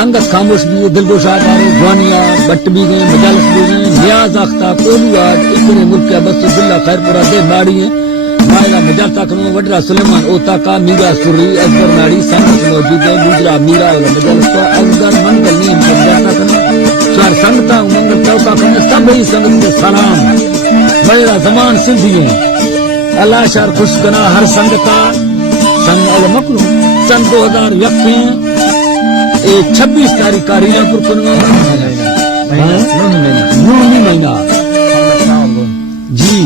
संगत खामोश भी दिलगोश आदारो जवानिया बट भी गए मजालस भी गए नियाज आख्ता कोलू आज इतने मुल्क बस बिल्ला खैरपुरा दे बाड़ी है मायला मजाता कनो वडरा सुलेमान ओता का मीरा सुरी अकबर नाड़ी संगत मौजूद है दूसरा मीरा वाला मजालस का अफगान मंगल नीम के मजाता कनो चार संगता मंगल चौका कने सब ही संगत के सलाम मेरा जमान सिंधी है अल्लाह शार खुश कना हर संगता संग अल मकलू सन 2021 26 तारीख का रीनापुर कुनवा नूनी महीना जी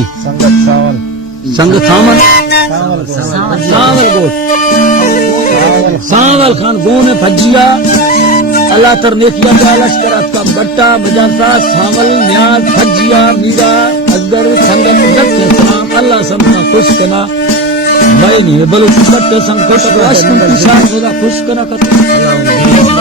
संगत सावन सावल खान गोने भजिया अल्लाह तर नेकिया का लश्करात का बट्टा मजाता सावल न्याज भजिया मीरा अगर संगत जब सलाम अल्लाह सबका खुश कना भाई नहीं बोलो बट्टे संकट राष्ट्र किसान होगा खुश कना करते